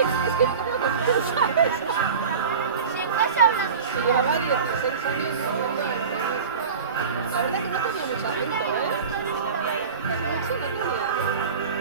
es que no tengo confianza, ¿sabes? Si llevaba 16 años hablando de tenis. La verdad que no tenía mucha gente, ¿eh? Sí, no tenía.